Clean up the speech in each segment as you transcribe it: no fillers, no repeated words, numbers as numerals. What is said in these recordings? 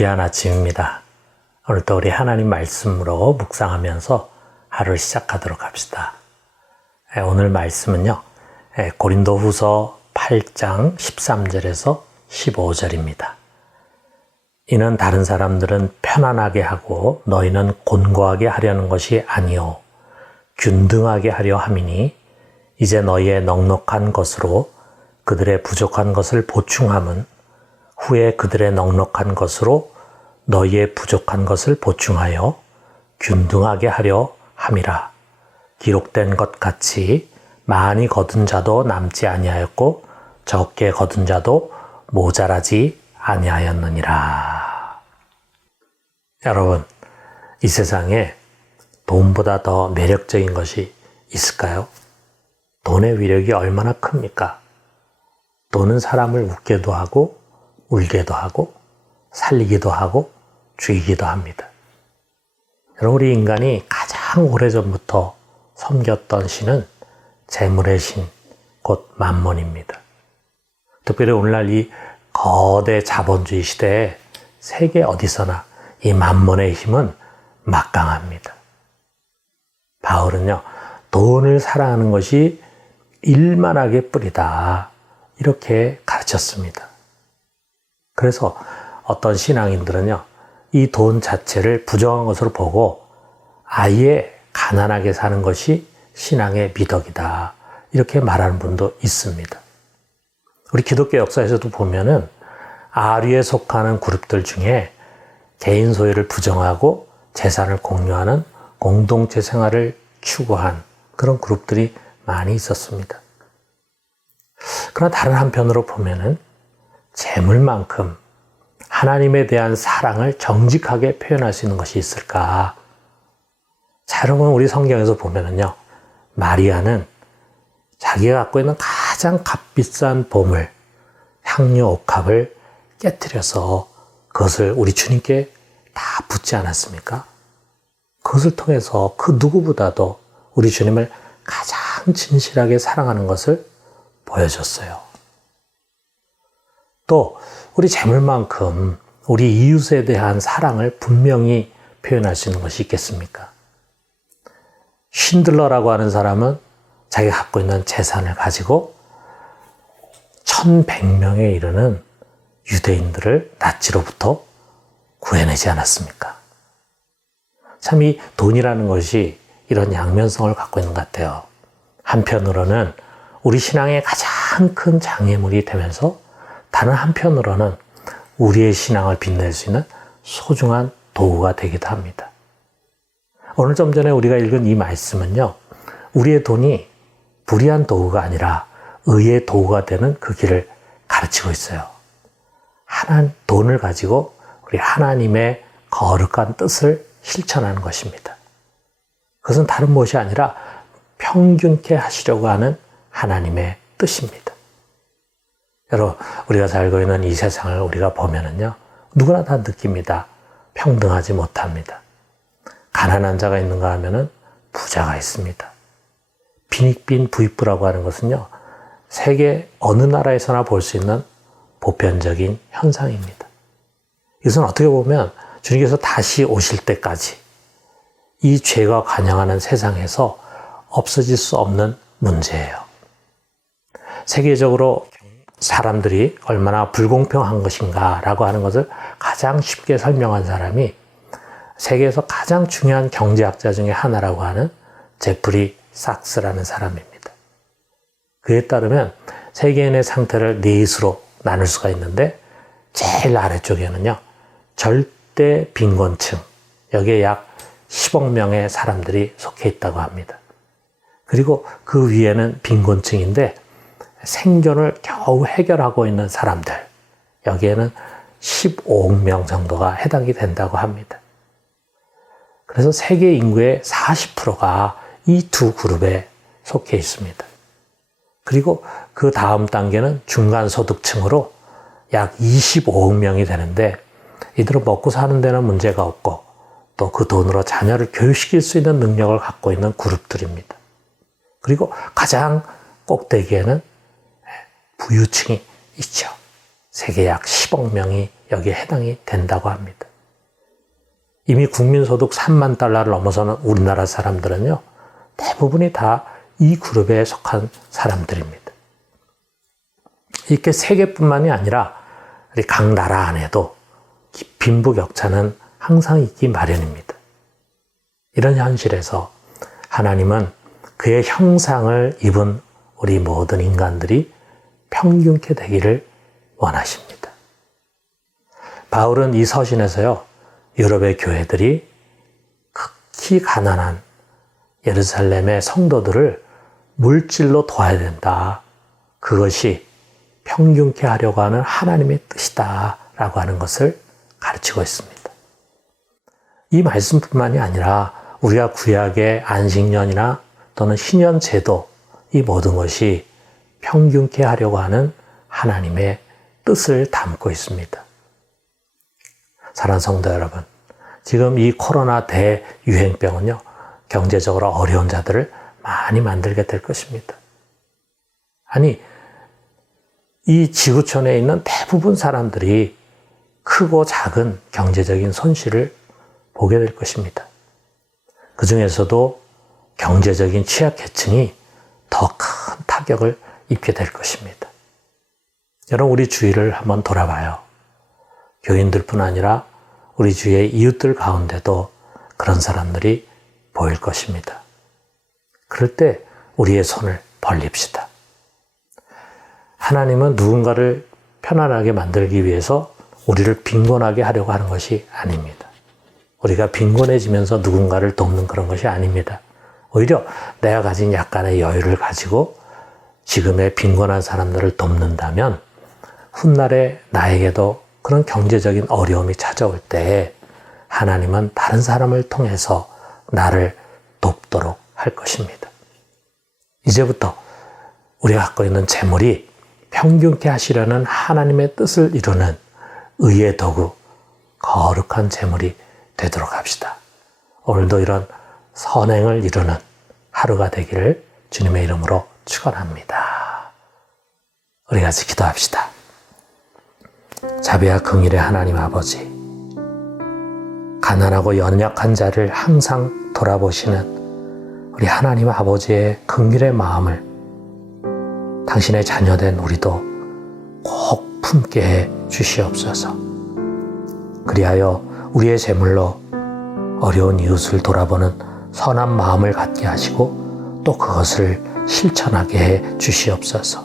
귀한 아침입니다. 오늘도 우리 하나님 말씀으로 묵상하면서 하루를 시작하도록 합시다. 오늘 말씀은요, 고린도후서 8장 13절에서 15절입니다. 이는 다른 사람들은 편안하게 하고 너희는 곤고하게 하려는 것이 아니요 균등하게 하려 함이니 이제 너희의 넉넉한 것으로 그들의 부족한 것을 보충함은 후에 그들의 넉넉한 것으로 너희의 부족한 것을 보충하여 균등하게 하려 함이라. 기록된 것 같이 많이 거둔 자도 남지 아니하였고 적게 거둔 자도 모자라지 아니하였느니라. 여러분, 이 세상에 돈보다 더 매력적인 것이 있을까요? 돈의 위력이 얼마나 큽니까? 돈은 사람을 웃게도 하고 울게도 하고 살리기도 하고 죽이기도 합니다. 여러분, 우리 인간이 가장 오래전부터 섬겼던 신은 재물의 신, 곧 만몬입니다. 특별히 오늘날 이 거대 자본주의 시대에 세계 어디서나 이 만몬의 힘은 막강합니다. 바울은요, 돈을 사랑하는 것이 일만하게 뿌리다, 이렇게 가르쳤습니다. 그래서 어떤 신앙인들은요, 이 돈 자체를 부정한 것으로 보고 아예 가난하게 사는 것이 신앙의 미덕이다, 이렇게 말하는 분도 있습니다. 우리 기독교 역사에서도 보면은 아류에 속하는 그룹들 중에 개인 소유를 부정하고 재산을 공유하는 공동체 생활을 추구한 그런 그룹들이 많이 있었습니다. 그러나 다른 한편으로 보면은 재물만큼 하나님에 대한 사랑을 정직하게 표현할 수 있는 것이 있을까? 자, 여러분, 우리 성경에서 보면은요, 마리아는 자기가 갖고 있는 가장 값비싼 보물, 향유 옥합을 깨트려서 그것을 우리 주님께 다 붓지 않았습니까? 그것을 통해서 그 누구보다도 우리 주님을 가장 진실하게 사랑하는 것을 보여줬어요. 또 우리 재물만큼 우리 이웃에 대한 사랑을 분명히 표현할 수 있는 것이 있겠습니까? 쉰들러라고 하는 사람은 자기가 갖고 있는 재산을 가지고 1100명에 이르는 유대인들을 나치로부터 구해내지 않았습니까? 참 이 돈이라는 것이 이런 양면성을 갖고 있는 것 같아요. 한편으로는 우리 신앙의 가장 큰 장애물이 되면서 다른 한편으로는 우리의 신앙을 빛낼 수 있는 소중한 도구가 되기도 합니다. 오늘 좀 전에 우리가 읽은 이 말씀은요, 우리의 돈이 불의한 도구가 아니라 의의 도구가 되는 그 길을 가르치고 있어요. 돈을 가지고 우리 하나님의 거룩한 뜻을 실천하는 것입니다. 그것은 다른 무엇이 아니라 평균케 하시려고 하는 하나님의 뜻입니다. 여러분, 우리가 살고 있는 이 세상을 우리가 보면은요, 누구나 다 느낍니다. 평등하지 못합니다. 가난한 자가 있는가 하면은 부자가 있습니다. 빈익빈 부익부라고 하는 것은요, 세계 어느 나라에서나 볼 수 있는 보편적인 현상입니다. 이것은 어떻게 보면 주님께서 다시 오실 때까지 이 죄가 관영하는 세상에서 없어질 수 없는 문제예요. 세계적으로 사람들이 얼마나 불공평한 것인가라고 하는 것을 가장 쉽게 설명한 사람이 세계에서 가장 중요한 경제학자 중에 하나라고 하는 제프리 삭스라는 사람입니다. 그에 따르면 세계인의 상태를 넷으로 나눌 수가 있는데 제일 아래쪽에는요, 절대 빈곤층, 여기에 약 10억 명의 사람들이 속해 있다고 합니다. 그리고 그 위에는 빈곤층인데 생존을 겨우 해결하고 있는 사람들, 여기에는 15억 명 정도가 해당이 된다고 합니다. 그래서 세계 인구의 40%가 이 두 그룹에 속해 있습니다. 그리고 그 다음 단계는 중간소득층으로 약 25억 명이 되는데 이들은 먹고 사는 데는 문제가 없고 또 그 돈으로 자녀를 교육시킬 수 있는 능력을 갖고 있는 그룹들입니다. 그리고 가장 꼭대기에는 부유층이 있죠. 세계 약 10억 명이 여기에 해당이 된다고 합니다. 이미 국민소득 3만 달러를 넘어서는 우리나라 사람들은요, 대부분이 다 이 그룹에 속한 사람들입니다. 이렇게 세계뿐만이 아니라 우리 각 나라 안에도 빈부격차는 항상 있기 마련입니다. 이런 현실에서 하나님은 그의 형상을 입은 우리 모든 인간들이 평균케 되기를 원하십니다. 바울은 이 서신에서요, 유럽의 교회들이 극히 가난한 예루살렘의 성도들을 물질로 도와야 된다. 그것이 평균케 하려고 하는 하나님의 뜻이다. 라고 하는 것을 가르치고 있습니다. 이 말씀뿐만이 아니라 우리가 구약의 안식년이나 또는 신년 제도, 이 모든 것이 평균케 하려고 하는 하나님의 뜻을 담고 있습니다. 사랑하는 성도 여러분, 지금 이 코로나 대유행병은요, 경제적으로 어려운 자들을 많이 만들게 될 것입니다. 아니, 이 지구촌에 있는 대부분 사람들이 크고 작은 경제적인 손실을 보게 될 것입니다. 그 중에서도 경제적인 취약계층이 더 큰 타격을 입게 될 것입니다. 여러분, 우리 주위를 한번 돌아봐요. 교인들뿐 아니라 우리 주위의 이웃들 가운데도 그런 사람들이 보일 것입니다. 그럴 때 우리의 손을 벌립시다. 하나님은 누군가를 편안하게 만들기 위해서 우리를 빈곤하게 하려고 하는 것이 아닙니다. 우리가 빈곤해지면서 누군가를 돕는 그런 것이 아닙니다. 오히려 내가 가진 약간의 여유를 가지고 지금의 빈곤한 사람들을 돕는다면 훗날에 나에게도 그런 경제적인 어려움이 찾아올 때 하나님은 다른 사람을 통해서 나를 돕도록 할 것입니다. 이제부터 우리가 갖고 있는 재물이 평균케 하시려는 하나님의 뜻을 이루는 의의 도구, 거룩한 재물이 되도록 합시다. 오늘도 이런 선행을 이루는 하루가 되기를 주님의 이름으로 축원합니다. 우리 같이 기도합시다. 자비와 긍휼의 하나님 아버지, 가난하고 연약한 자를 항상 돌아보시는 우리 하나님 아버지의 긍휼의 마음을 당신의 자녀된 우리도 꼭 품게 해 주시옵소서. 그리하여 우리의 재물로 어려운 이웃을 돌아보는 선한 마음을 갖게 하시고 또 그것을 실천하게 해 주시옵소서.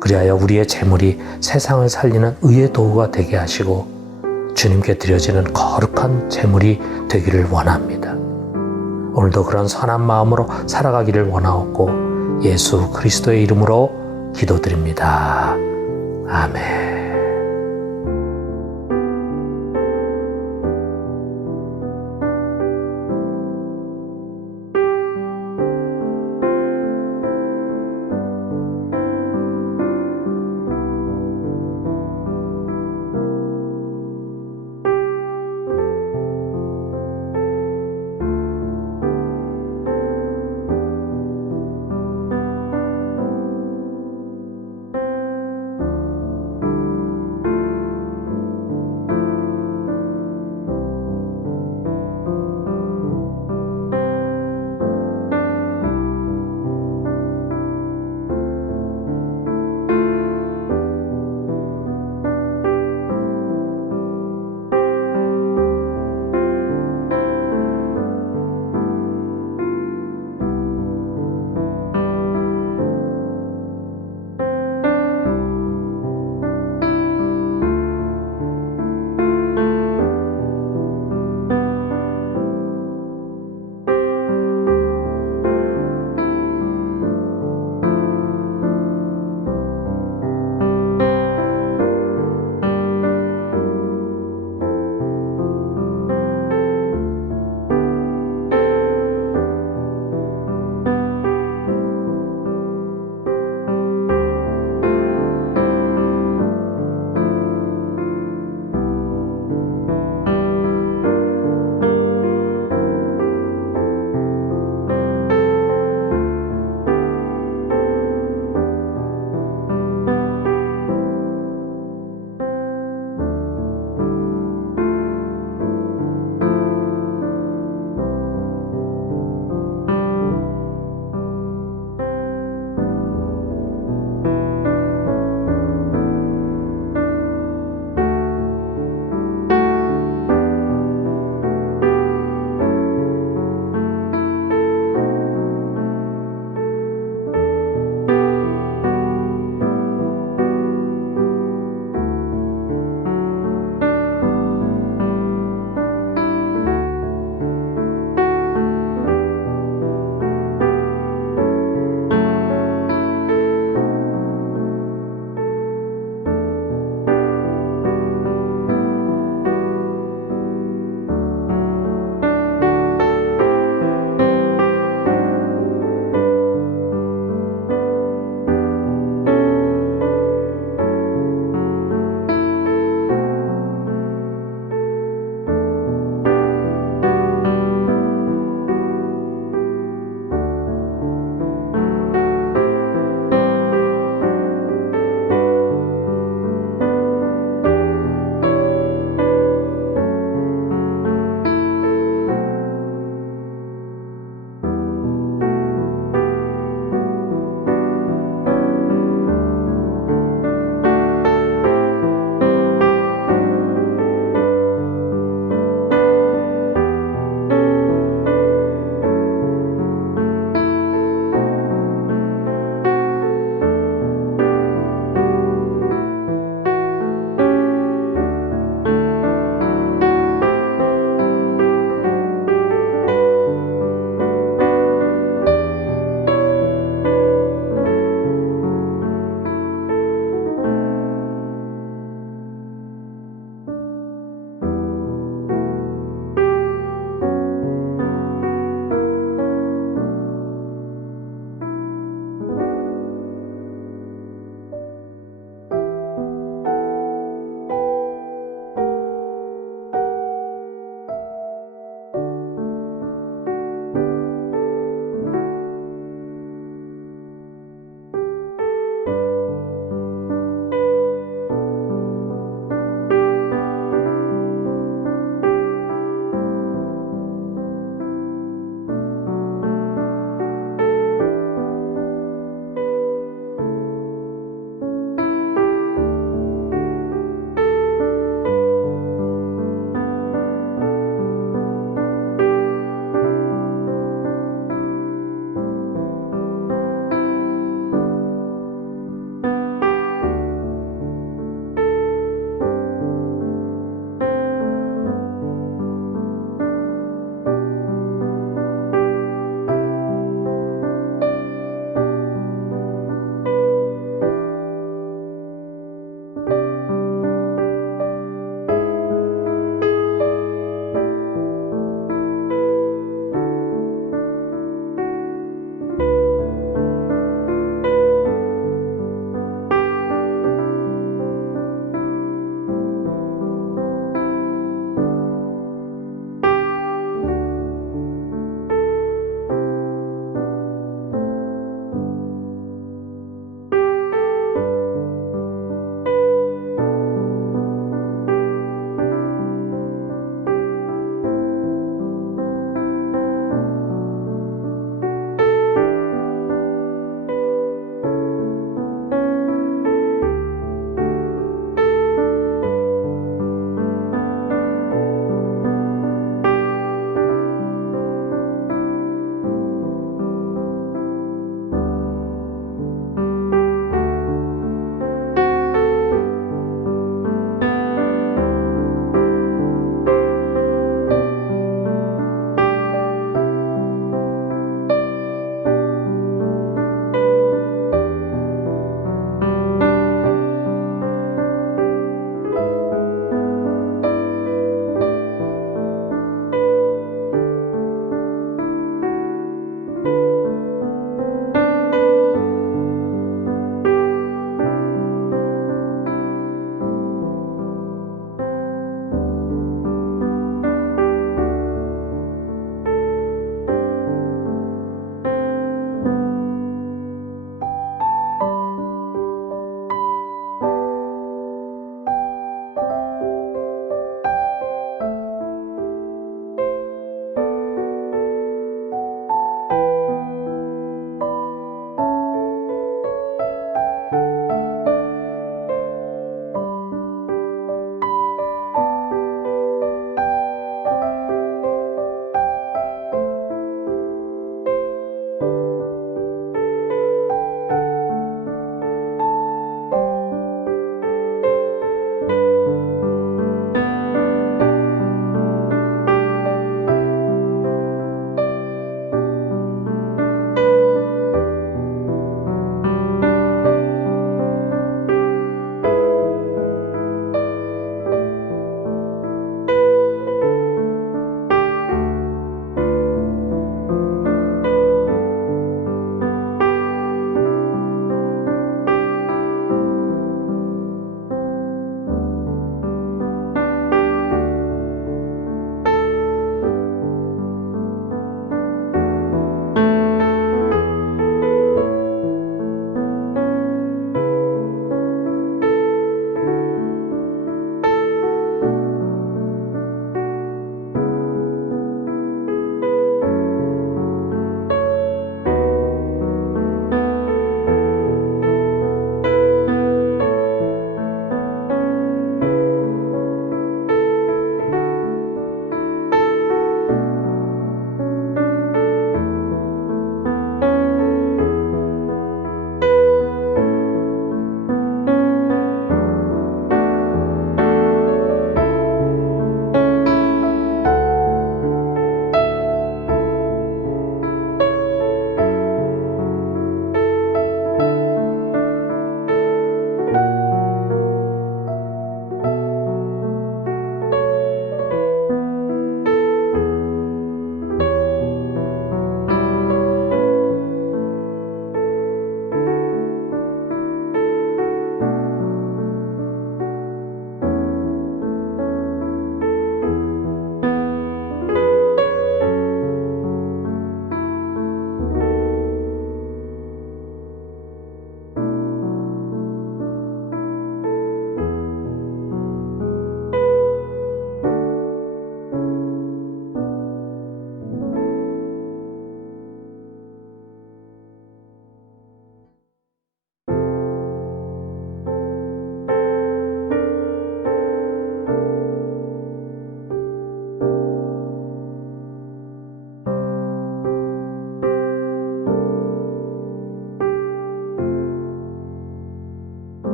그리하여 우리의 재물이 세상을 살리는 의의 도구가 되게 하시고 주님께 드려지는 거룩한 재물이 되기를 원합니다. 오늘도 그런 선한 마음으로 살아가기를 원하옵고 예수 그리스도의 이름으로 기도드립니다. 아멘.